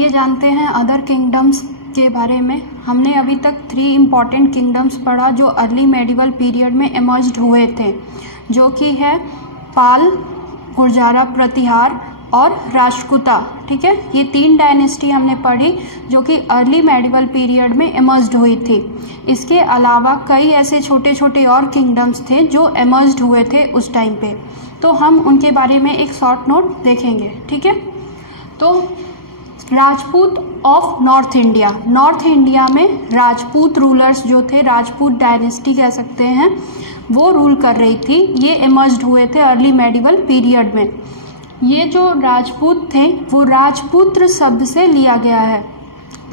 आइए जानते हैं अदर किंगडम्स के बारे में। हमने अभी तक 3 इम्पॉर्टेंट किंगडम्स पढ़ा जो अर्ली मेडिवल पीरियड में इमर्ज्ड हुए थे, जो कि है पाल, गुर्जारा प्रतिहार और राष्ट्रकूटा। ठीक है, ये 3 डायनेस्टी हमने पढ़ी जो कि अर्ली मेडिवल पीरियड में इमर्ज्ड हुई थी। इसके अलावा कई ऐसे छोटे छोटे और किंगडम्स थे जो इमर्ज्ड हुए थे उस टाइम पे, तो हम उनके बारे में एक शॉर्ट नोट देखेंगे। ठीक है, तो Rajput of north India. North India में राजपूत रूलर्स जो थे, राजपूत डायनेस्टी कह सकते हैं, वो रूल कर रही थी। ये इमर्ज्ड हुए थे अर्ली मेडिवल पीरियड में। ये जो राजपूत थे वो राजपुत्र शब्द से लिया गया है,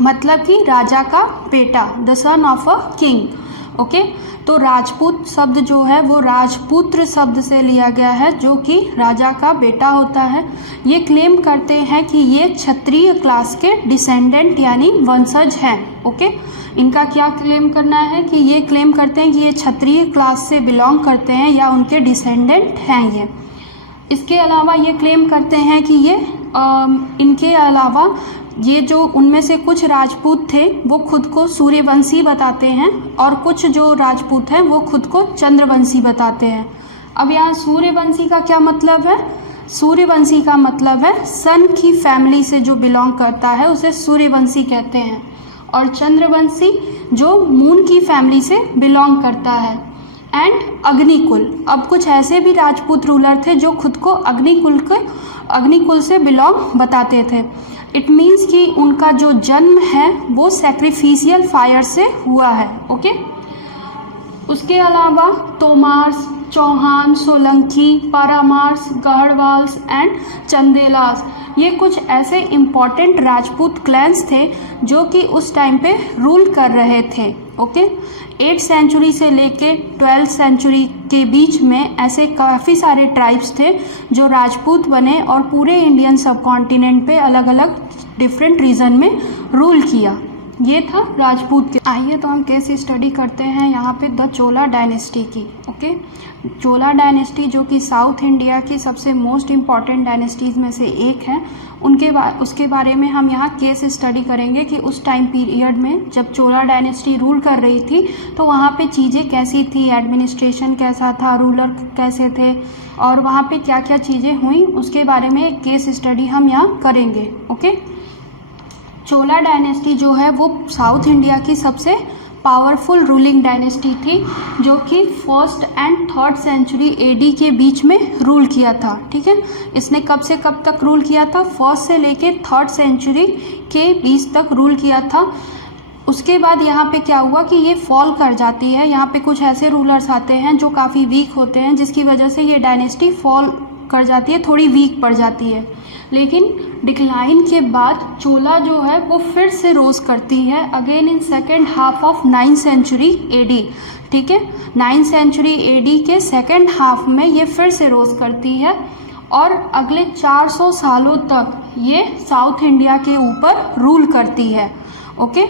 मतलब कि राजा का बेटा, the son of a king. Okay, तो राजपूत शब्द जो है वो राजपुत्र शब्द से लिया गया है, जो कि राजा का बेटा होता है। ये क्लेम करते हैं कि ये क्षत्रिय क्लास के डिसेंडेंट यानी वंशज हैं। ओके, इनका क्या क्लेम करना है कि ये क्लेम करते हैं कि ये क्षत्रिय क्लास से बिलोंग करते हैं या उनके डिसेंडेंट हैं ये। इसके अलावा ये क्लेम करते हैं कि ये इनके अलावा ये जो उनमें से कुछ राजपूत थे वो खुद को सूर्यवंशी बताते हैं और कुछ जो राजपूत हैं वो खुद को चंद्रवंशी बताते हैं। अब यहाँ सूर्यवंशी का क्या मतलब है? सूर्यवंशी का मतलब है सन की फैमिली से जो बिलोंग करता है उसे सूर्यवंशी कहते हैं, और चंद्रवंशी जो मून की फैमिली से बिलोंग करता है। एंड अग्निकुल, अब कुछ ऐसे भी राजपूत रूलर थे जो खुद को अग्निकुल से बिलोंग बताते थे। इट मीन्स कि उनका जो जन्म है वो सैक्रिफिशियल फायर से हुआ है। ओके, उसके अलावा तोमार्स, चौहान, सोलंकी, पारामार्स, गढ़वाल्स एंड चंदेलास, ये कुछ ऐसे इम्पॉर्टेंट राजपूत क्लैंस थे जो कि उस टाइम पे रूल कर रहे थे। ओके, 8th सेंचुरी से लेके 12th सेंचुरी के बीच में ऐसे काफ़ी सारे ट्राइब्स थे जो राजपूत बने और पूरे इंडियन सब कॉन्टिनेंट पे अलग अलग डिफरेंट रीजन में रूल किया। ये था राजपूत के। आइए तो हम केस स्टडी करते हैं यहाँ पे द चोला डायनेस्टी की। ओके, चोला डायनेस्टी जो कि साउथ इंडिया की सबसे मोस्ट इम्पॉर्टेंट डायनेस्टीज़ में से एक है, उसके बारे में हम यहाँ केस स्टडी करेंगे कि उस टाइम पीरियड में जब चोला डायनेस्टी रूल कर रही थी तो वहाँ पे चीज़ें कैसी थी, एडमिनिस्ट्रेशन कैसा था, रूलर कैसे थे और वहाँ पे क्या क्या चीज़ें हुई, उसके बारे में एक केस स्टडी हम यहाँ करेंगे। ओके, चोला डायनेस्टी जो है वो साउथ इंडिया की सबसे पावरफुल रूलिंग डायनेस्टी थी जो कि 1st and 3rd century AD के बीच में रूल किया था। ठीक है, इसने कब से कब तक रूल किया था? 1st से लेके 3rd सेंचुरी के बीच तक रूल किया था। उसके बाद यहाँ पे क्या हुआ कि ये फॉल कर जाती है। यहाँ पे कुछ ऐसे रूलर्स आते हैं जो काफ़ी वीक होते हैं, जिसकी वजह से ये डायनेस्टी फॉल कर जाती है, थोड़ी वीक पड़ जाती है। लेकिन डिक्लाइन के बाद चोला जो है वो फिर से रोज करती है again in second half of 9th century AD. ठीक है, 9th सेंचुरी एडी के सेकेंड हाफ में ये फिर से रोज करती है और अगले 400 सालों तक ये साउथ इंडिया के ऊपर रूल करती है। ओके,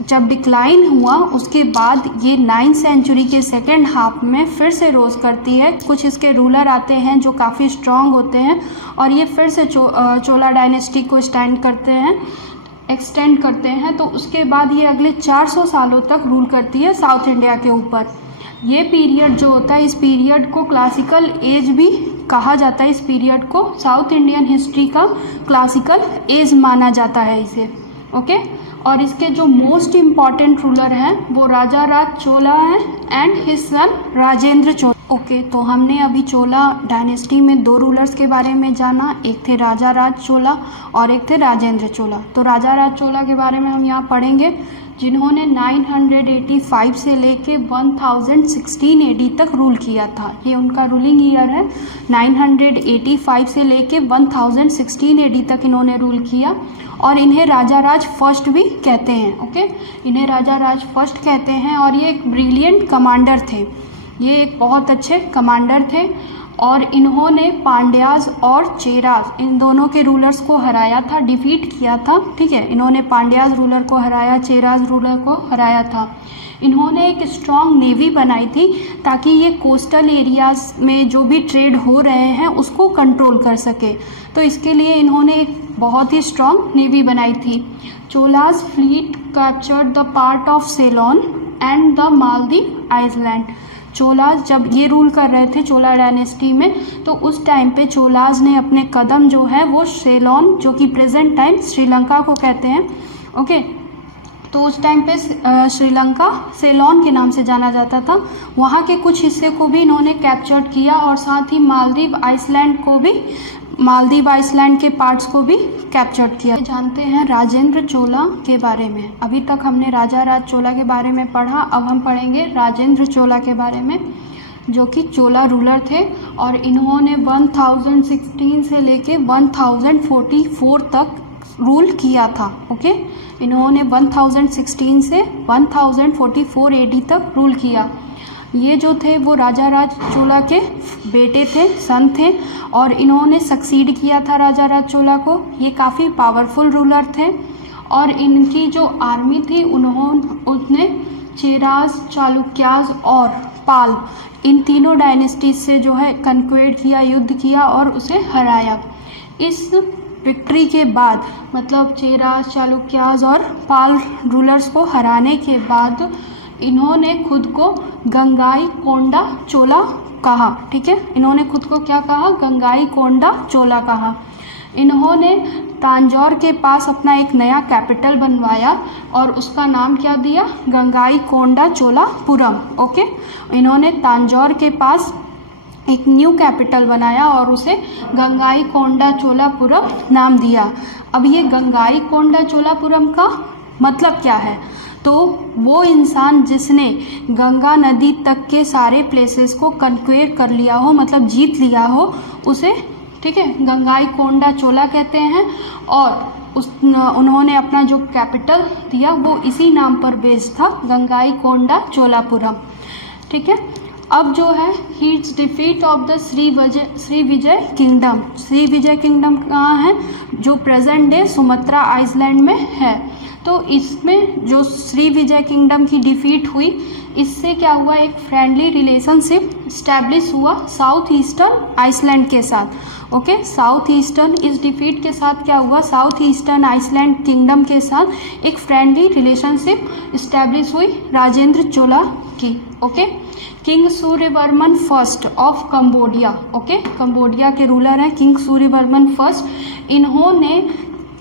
जब डिक्लाइन हुआ उसके बाद ये 9th सेंचुरी के सेकेंड हाफ में फिर से रोज करती है। कुछ इसके रूलर आते हैं जो काफ़ी स्ट्रांग होते हैं और ये फिर से चोला डायनेस्टी को एक्सटेंड करते हैं। तो उसके बाद ये अगले 400 सालों तक रूल करती है साउथ इंडिया के ऊपर। ये पीरियड जो होता है, इस पीरियड को क्लासिकल एज भी कहा जाता है। इस पीरियड को साउथ इंडियन हिस्ट्री का क्लासिकल एज माना जाता है इसे। ओके, और इसके जो मोस्ट इम्पॉर्टेंट रूलर हैं वो राजा राज चोला है and his son Rajendra Chola. Okay, तो हमने अभी चोला डायनेस्टी में 2 रूलर्स के बारे में जाना, एक थे राजा राज चोला और एक थे राजेंद्र चोला। तो राजा राज चोला के बारे में हम यहाँ पढ़ेंगे, जिन्होंने 985 से लेके 1016 एडी तक रूल किया था। ये उनका रूलिंग ईयर है। 985 से लेके 1016 एडी तक इन्होंने रूल किया और इन्हें राजा राज फर्स्ट भी कहते हैं। ओके, इन्हें राजा राज फर्स्ट कहते हैं और ये एक ब्रिलियंट कमांडर थे। ये एक बहुत अच्छे कमांडर थे और इन्होंने पांड्याज और चेराज इन दोनों के रूलर्स को हराया था, डिफीट किया था। ठीक है, इन्होंने पांड्याज रूलर को हराया, चेराज रूलर को हराया था। इन्होंने एक स्ट्रॉन्ग नेवी बनाई थी ताकि ये कोस्टल एरियाज में जो भी ट्रेड हो रहे हैं उसको कंट्रोल कर सके। तो इसके लिए इन्होंने एक बहुत ही स्ट्रॉन्ग नेवी बनाई थी। Cholas fleet captured the part of Ceylon and the Maldive island. Cholas जब ये रूल कर रहे थे चोला डायनेस्टी में, तो उस टाइम पे चोलास ने अपने कदम जो है वो सेलोन, जो कि प्रेजेंट टाइम श्रीलंका को कहते हैं, ओके, तो उस टाइम पे श्रीलंका सेलोन के नाम से जाना जाता था, वहाँ के कुछ हिस्से को भी इन्होंने कैप्चर किया और साथ ही मालदीव आइसलैंड के पार्ट्स को भी कैप्चर किया। जानते हैं राजेंद्र चोला के बारे में। अभी तक हमने राजा राज चोला के बारे में पढ़ा, अब हम पढ़ेंगे राजेंद्र चोला के बारे में, जो कि चोला रूलर थे और इन्होंने 1016 से लेके 1044 तक रूल किया था। ओके, इन्होंने 1016 से 1044 AD तक रूल किया। ये जो थे वो राजा राज चोला के बेटे थे, सन थे, और इन्होंने सक्सीड किया था राजा राज चोला को। ये काफ़ी पावरफुल रूलर थे और इनकी जो आर्मी थी उसने चेराज, चालुक्याज और पाल, इन तीनों डायनेस्टीज से जो है कन्क्वेड किया, युद्ध किया और उसे हराया। इस विक्ट्री के बाद, मतलब चेराज, चालुक्याज और पाल रूलर्स को हराने के बाद, इन्होंने खुद को गंगाईकोंडा चोला कहा। ठीक है, इन्होंने खुद को क्या कहा? गंगाईकोंडा चोला कहा। इन्होंने तांजौर के पास अपना एक नया कैपिटल बनवाया और उसका नाम क्या दिया? गंगाईकोंडा चोलापुरम। ओके, इन्होंने तांजौर के पास एक न्यू कैपिटल बनाया और उसे गंगाईकोंडा चोलापुरम नाम दिया। अब ये गंगाईकोंडा चोलापुरम का मतलब क्या है? तो वो इंसान जिसने गंगा नदी तक के सारे प्लेसेस को कन्क्वेर कर लिया हो, मतलब जीत लिया हो, उसे, ठीक है, गंगाईकोंडा चोला कहते हैं। और उन्होंने अपना जो कैपिटल दिया वो इसी नाम पर बेस्ड था, गंगाईकोंडा चोलापुरम। ठीक है, अब जो है heats defeat of the Shri Vijay kingdom. Shri Vijay kingdom कहाँ है? जो प्रेजेंट डे सुमात्रा आइलैंड में है। तो इसमें जो श्री विजय किंगडम की डिफीट हुई, इससे क्या हुआ? एक फ्रेंडली रिलेशनशिप इस्टेब्लिश हुआ साउथ ईस्टर्न आइसलैंड के साथ। ओके, साउथ ईस्टर्न, इस डिफीट के साथ क्या हुआ? साउथ ईस्टर्न आइसलैंड किंगडम के साथ एक फ्रेंडली रिलेशनशिप इस्टेब्लिश हुई राजेंद्र चोला की। Okay, king Suryavarman first of Cambodia. Okay, Cambodia के रूलर हैं किंग सूर्यवर्मन फर्स्ट। इन्होंने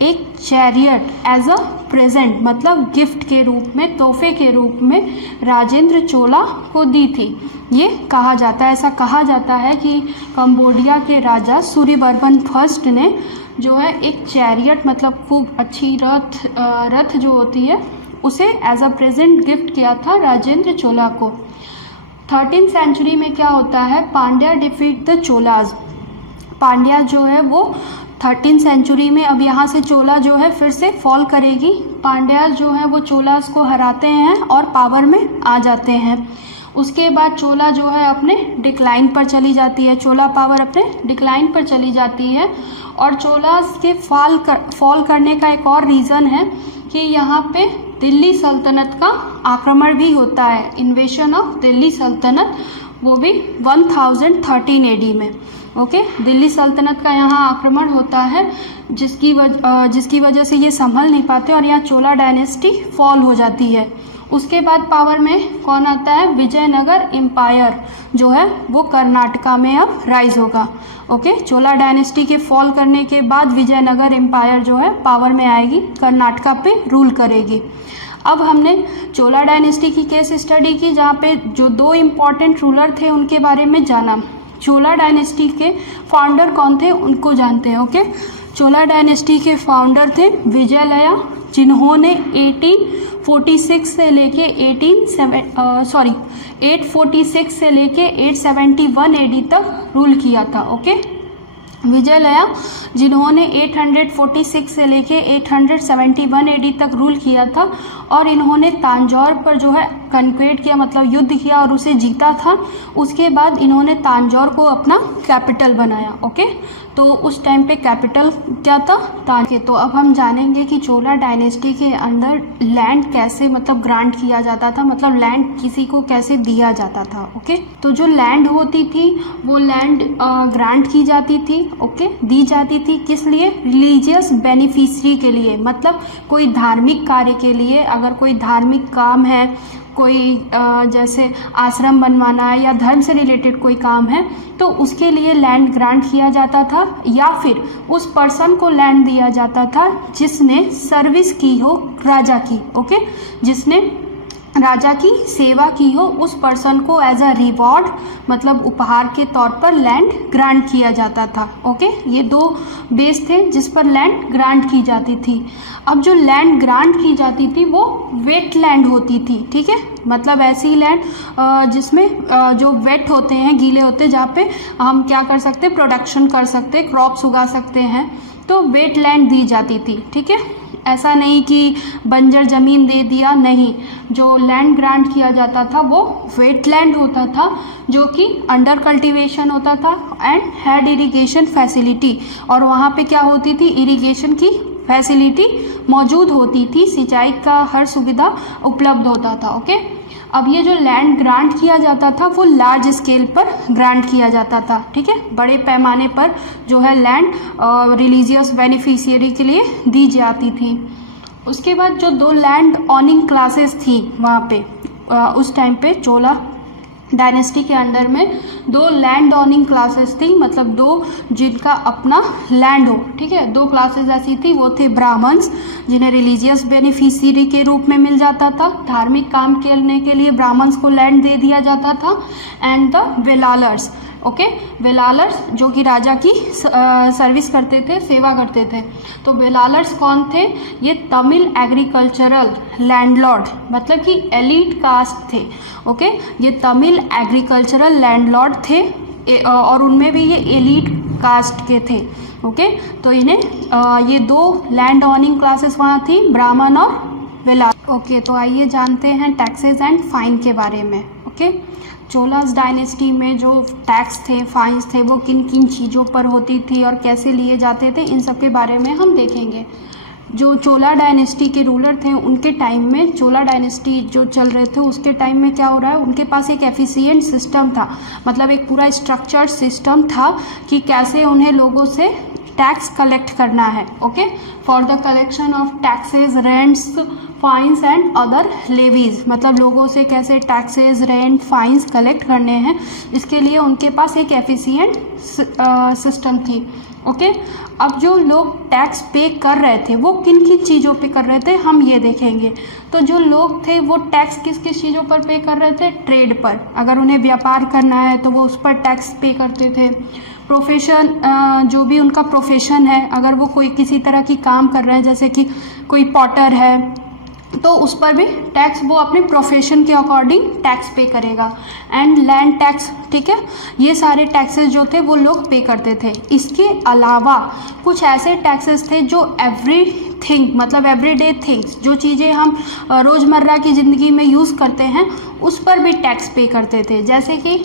एक चैरियट एज अ प्रेजेंट, मतलब गिफ्ट के रूप में, तोहफे के रूप में राजेंद्र चोला को दी थी। ये कहा जाता है, ऐसा कहा जाता है कि कंबोडिया के राजा सूर्यवर्मन फर्स्ट ने जो है एक चैरियट, मतलब खूब अच्छी रथ जो होती है, उसे एज अ प्रेजेंट गिफ्ट किया था राजेंद्र चोला को। 13th सेंचुरी में क्या होता है? Pandya defeat the Cholas. पांड्या जो है वो 13th सेंचुरी में, अब यहाँ से चोला जो है फिर से फॉल करेगी। पांड्या जो है वो चोलास को हराते हैं और पावर में आ जाते हैं। उसके बाद चोला जो है अपने डिक्लाइन पर चली जाती है, चोला पावर अपने डिक्लाइन पर चली जाती है। और चोलास के फॉल करने का एक और रीज़न है कि यहाँ पे दिल्ली सल्तनत का आक्रमण भी होता है, इन्वेशन ऑफ दिल्ली सल्तनत, वो भी 1013 AD में। ओके, दिल्ली सल्तनत का यहाँ आक्रमण होता है, जिसकी वजह से ये संभल नहीं पाते और यहाँ चोला डायनेस्टी फॉल हो जाती है। उसके बाद पावर में कौन आता है? विजयनगर एम्पायर जो है वो कर्नाटका में अब राइज होगा। ओके, चोला डायनेस्टी के फॉल करने के बाद विजयनगर एम्पायर जो है पावर में आएगी, कर्नाटका पे रूल करेगी। अब हमने चोला डायनेस्टी की केस स्टडी की, जहाँ पे जो 2 इम्पॉर्टेंट रूलर थे उनके बारे में जाना। चोला डायनेस्टी के फाउंडर कौन थे उनको जानते हैं। ओके, चोला डायनेस्टी के फाउंडर थे विजयलया, जिन्होंने 846 से लेके 846 से लेके 871 AD तक रूल किया था। ओके, विजयलया जिन्होंने 846 से लेके 871 AD तक रूल किया था और इन्होंने तांजौर पर जो है कन्क्वेट किया, मतलब युद्ध किया और उसे जीता था, उसके बाद इन्होंने तांजौर को अपना कैपिटल बनाया। ओके, तो उस टाइम पे कैपिटल क्या था, तांजौर। तो अब हम जानेंगे कि चोला डायनेस्टी के अंदर लैंड कैसे मतलब ग्रांट किया जाता था, मतलब लैंड किसी को कैसे दिया जाता था। ओके, तो जो लैंड होती थी वो लैंड ग्रांट की जाती थी। ओके, दी जाती थी किस लिए, रिलीजियस बेनिफिशरी के लिए, मतलब कोई धार्मिक कार्य के लिए। अगर कोई धार्मिक काम है, कोई जैसे आश्रम बनवाना है या धर्म से रिलेटेड कोई काम है, तो उसके लिए लैंड ग्रांट किया जाता था, या फिर उस पर्सन को लैंड दिया जाता था जिसने सर्विस की हो राजा की। ओके, जिसने राजा की सेवा की हो, उस पर्सन को एज अ रिवॉर्ड मतलब उपहार के तौर पर लैंड ग्रांट किया जाता था। ओके, ये दो बेस थे जिस पर लैंड ग्रांट की जाती थी। अब जो लैंड ग्रांट की जाती थी वो वेट लैंड होती थी। ठीक है, मतलब ऐसी लैंड जिसमें जो वेट होते हैं, गीले होते हैं, जहाँ पे हम क्या कर सकते हैं, प्रोडक्शन कर सकते हैं, क्रॉप्स उगा सकते हैं, तो वेट लैंड दी जाती थी। ठीक है, ऐसा नहीं कि बंजर ज़मीन दे दिया, नहीं, जो लैंड ग्रांट किया जाता था वो वेटलैंड होता था, जो कि अंडर कल्टीवेशन होता था एंड हैड इरिगेशन फैसिलिटी, और वहाँ पे क्या होती थी, इरिगेशन की फैसिलिटी मौजूद होती थी, सिंचाई का हर सुविधा उपलब्ध होता था। ओके, अब ये जो लैंड ग्रांट किया जाता था वो लार्ज स्केल पर ग्रांट किया जाता था। ठीक है, बड़े पैमाने पर जो है लैंड रिलीजियस बेनिफिशियरी के लिए दी जाती थी। उसके बाद जो दो लैंड ऑनिंग क्लासेस थी वहाँ पे उस टाइम पे चोला डायनेस्टी के अंडर में दो लैंड ऑनिंग क्लासेस थी, मतलब दो जिनका अपना लैंड हो। ठीक है, दो क्लासेस ऐसी थी, वो थे ब्राह्मण्स जिन्हें रिलीजियस बेनिफिशियरी के रूप में मिल जाता था, धार्मिक काम करने के लिए ब्राह्मण्स को लैंड दे दिया जाता था, एंड द वेलालर्स। ओके, वेलालर्स जो कि राजा की सर्विस करते थे, सेवा करते थे। तो वेलालर्स कौन थे, ये तमिल एग्रीकल्चरल लैंडलॉर्ड, मतलब कि एलीट कास्ट थे। ओके, ये तमिल एग्रीकल्चरल लैंडलॉर्ड थे और उनमें भी ये एलीट कास्ट के थे। ओके, तो इन्हें ये दो लैंड ऑनिंग क्लासेस वहाँ थी, ब्राह्मण और वेलालर। ओके, तो आइए जानते हैं टैक्सेस एंड फाइन के बारे में। ओके, चोलास डायनेस्टी में जो टैक्स थे, फाइन्स थे, वो किन किन चीज़ों पर होती थी और कैसे लिए जाते थे, इन सब के बारे में हम देखेंगे। जो चोला डायनेस्टी के रूलर थे उनके टाइम में, चोला डायनेस्टी जो चल रहे थे उसके टाइम में क्या हो रहा है, उनके पास एक एफिशिएंट सिस्टम था, मतलब एक पूरा स्ट्रक्चर्ड सिस्टम था कि कैसे उन्हें लोगों से टैक्स कलेक्ट करना है। Okay, for the collection of taxes, rents, fines and other levies, मतलब लोगों से कैसे टैक्सेस, रेंट, फाइन्स कलेक्ट करने हैं, इसके लिए उनके पास एक एफिशिएंट सिस्टम थी। ओके, अब जो लोग टैक्स पे कर रहे थे वो किन किन चीज़ों पे कर रहे थे, हम ये देखेंगे। तो जो लोग थे वो टैक्स किस किस चीज़ों पर पे कर रहे थे, ट्रेड पर, अगर उन्हें व्यापार करना है तो वो उस पर टैक्स पे करते थे। प्रोफेशन, जो भी उनका प्रोफेशन है, अगर वो कोई किसी तरह की काम कर रहे हैं, जैसे कि कोई पॉटर है, तो उस पर भी टैक्स वो अपने प्रोफेशन के अकॉर्डिंग टैक्स पे करेगा। एंड लैंड टैक्स, ठीक है, ये सारे टैक्सेस जो थे वो लोग पे करते थे। इसके अलावा कुछ ऐसे टैक्सेस थे जो एवरीथिंग, मतलब एवरीडे थिंग्स, जो चीज़ें हम रोज़मर्रा की ज़िंदगी में यूज़ करते हैं उस पर भी टैक्स पे करते थे। जैसे कि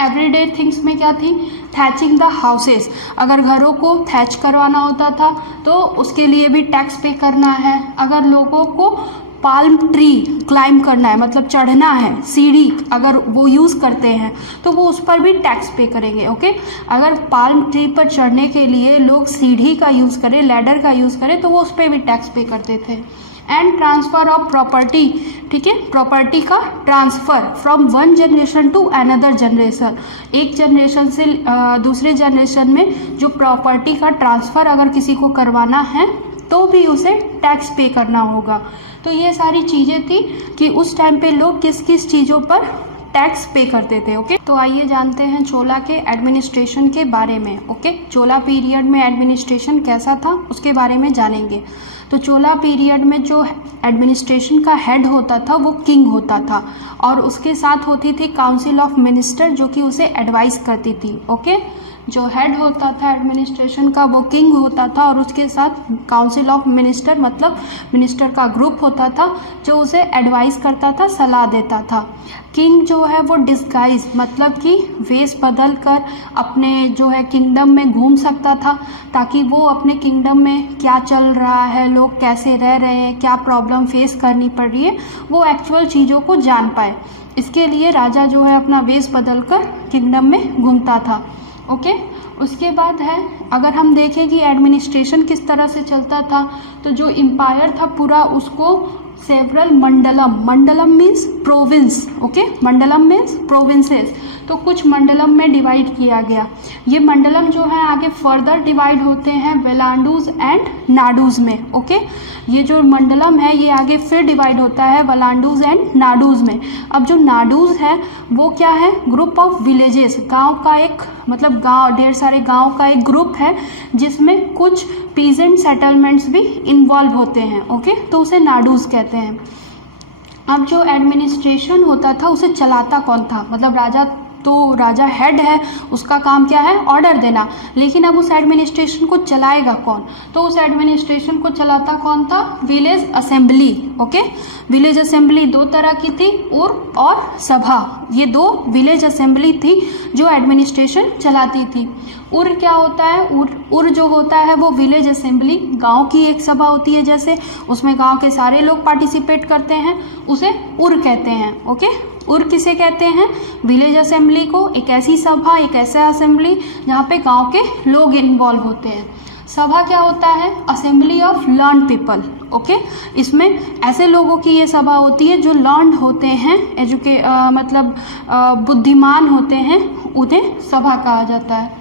एवरीडे थिंग्स में क्या थी, थैचिंग द हाउसेस, अगर घरों को थैच करवाना होता था तो उसके लिए भी टैक्स पे करना है। अगर लोगों को पाल्म ट्री क्लाइंब करना है, मतलब चढ़ना है, सीढ़ी अगर वो यूज़ करते हैं तो वो उस पर भी टैक्स पे करेंगे। ओके, अगर पाल्म ट्री पर चढ़ने के लिए लोग सीढ़ी का यूज़ करें, लैडर का यूज़ करें, तो वो उस पर भी टैक्स पे करते थे। एंड ट्रांसफ़र ऑफ प्रॉपर्टी, ठीक है, प्रॉपर्टी का transfer from one generation to another generation, एक जनरेशन से दूसरे जनरेशन में जो प्रॉपर्टी का ट्रांसफ़र अगर किसी को करवाना है तो भी उसे टैक्स पे करना होगा। तो ये सारी चीज़ें थी कि उस टाइम पे लोग किस किस चीज़ों पर टैक्स पे करते थे। ओके, तो आइए जानते हैं चोला के एडमिनिस्ट्रेशन के बारे में। ओके, चोला पीरियड में एडमिनिस्ट्रेशन कैसा था उसके बारे में जानेंगे। तो चोला पीरियड में जो एडमिनिस्ट्रेशन का हेड होता था वो किंग होता था, और उसके साथ होती थी काउंसिल ऑफ मिनिस्टर जो कि उसे एडवाइस करती थी। ओके, जो हेड होता था एडमिनिस्ट्रेशन का वो किंग होता था और उसके साथ काउंसिल ऑफ मिनिस्टर मतलब मिनिस्टर का ग्रुप होता था जो उसे एडवाइस करता था, सलाह देता था। किंग जो है वो डिस्गाइज मतलब कि वेश बदल कर अपने जो है किंगडम में घूम सकता था ताकि वो अपने किंगडम में क्या चल रहा है, लोग कैसे रह रहे हैं, क्या प्रॉब्लम फेस करनी पड़ रही है, वो एक्चुअल चीज़ों को जान पाए। इसके लिए राजा जो है अपना वेश बदल कर किंगडम में घूमता था। ओके, उसके बाद है अगर हम देखें कि एडमिनिस्ट्रेशन किस तरह से चलता था तो जो एम्पायर था पूरा उसको several mandalam means province. Okay, mandalam means provinces, तो कुछ मंडलम में डिवाइड किया गया। ये मंडलम जो है आगे फर्दर डिवाइड होते हैं वेलांडूज एंड नाडूज में। ओके, ये जो मंडलम है ये आगे फिर डिवाइड होता है वेलांडूज एंड नाडूज में। अब जो नाडूज है वो क्या है, ग्रुप ऑफ विलेजेस, गांव का एक मतलब गांव, ढेर सारे गांव का एक ग्रुप है जिसमें कुछ पीजेंट सेटलमेंट्स भी इन्वॉल्व होते हैं। ओके, तो उसे नाडूज कहते हैं। अब जो एडमिनिस्ट्रेशन होता था उसे चलाता कौन था, मतलब राजा हेड है, उसका काम क्या है, ऑर्डर देना, लेकिन अब उस एडमिनिस्ट्रेशन को चलाएगा कौन, तो उस एडमिनिस्ट्रेशन को चलाता कौन था, village assembly. Okay, village assembly दो तरह की थी, उर और सभा, ये दो विलेज असेंबली थी जो एडमिनिस्ट्रेशन चलाती थी। उर क्या होता है, उर जो होता है वो विलेज असेंबली, गांव की एक सभा होती है जैसे, उसमें गांव के सारे लोग पार्टिसिपेट करते हैं, उसे उर कहते हैं। ओके, उर किसे कहते हैं, विलेज असेंबली को, एक ऐसी सभा, एक ऐसा असेंबली जहाँ पे गांव के लोग इन्वॉल्व होते हैं। सभा क्या होता है, assembly of learn people. Okay, इसमें ऐसे लोगों की ये सभा होती है जो लर्न होते हैं, मतलब बुद्धिमान होते हैं, उन्हें सभा कहा जाता है।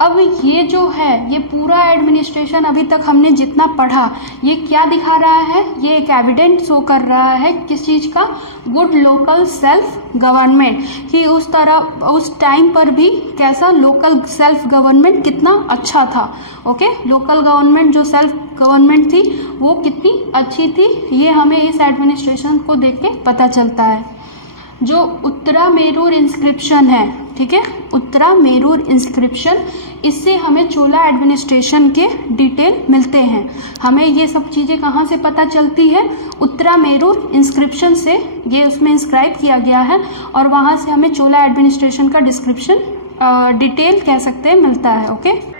अब ये जो है ये पूरा एडमिनिस्ट्रेशन अभी तक हमने जितना पढ़ा ये क्या दिखा रहा है, ये एक एविडेंस शो कर रहा है किस चीज़ का, गुड लोकल सेल्फ गवर्नमेंट, कि उस टाइम पर भी कैसा लोकल सेल्फ गवर्नमेंट कितना अच्छा था। ओके, लोकल गवर्नमेंट जो सेल्फ गवर्नमेंट थी वो कितनी अच्छी थी, ये हमें इस एडमिनिस्ट्रेशन को देख के पता चलता है। जो उत्तरा मेरूर इंस्क्रिप्शन है, ठीक है, उत्तरा मेरूर इंस्क्रिप्शन, इससे हमें चोला एडमिनिस्ट्रेशन के डिटेल मिलते हैं। हमें ये सब चीज़ें कहाँ से पता चलती है, उत्तरा मेरूर इंस्क्रिप्शन से, ये उसमें इंस्क्राइब किया गया है और वहाँ से हमें चोला एडमिनिस्ट्रेशन का डिस्क्रिप्शन डिटेल कह सकते हैं मिलता है। ओके।